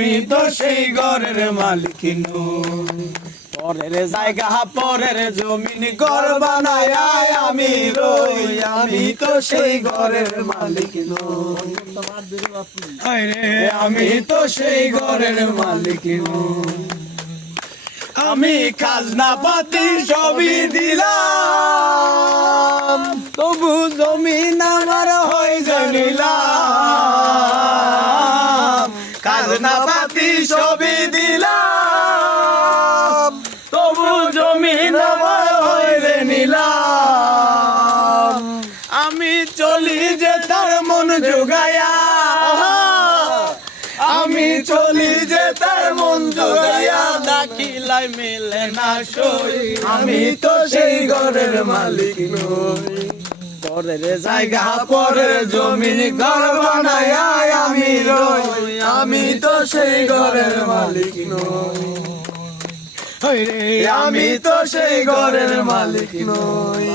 আমি তো সেই ঘরের মালিক নই। পরের জায়গা পরের জমিন ঘর বানায় আমি রই, আমি তো সেই ঘরের মালিক নই। আরে আমি তো সেই ঘরের মালিক নই। আমি খাজনা পাতি সবই দিলাম, তবু জমিন আমার হয়ে জানিলাম। খাজনা পাতি সবই দিলাম, তবু জমিন আমার হয়ে নিলাম। আমি চলি যে তার মন জোগায়া, আমি চলি যে তার মন জোগায়া, দাখিলাই মেলে না সই, আমি তো সেই ঘরের মালিক নই। পরের জায়গা পরের জমিন ঘর বানায় আমি রই, আমি তো সেই ঘরের মালিক নই। আমি তো সেই ঘরের মালিক নই।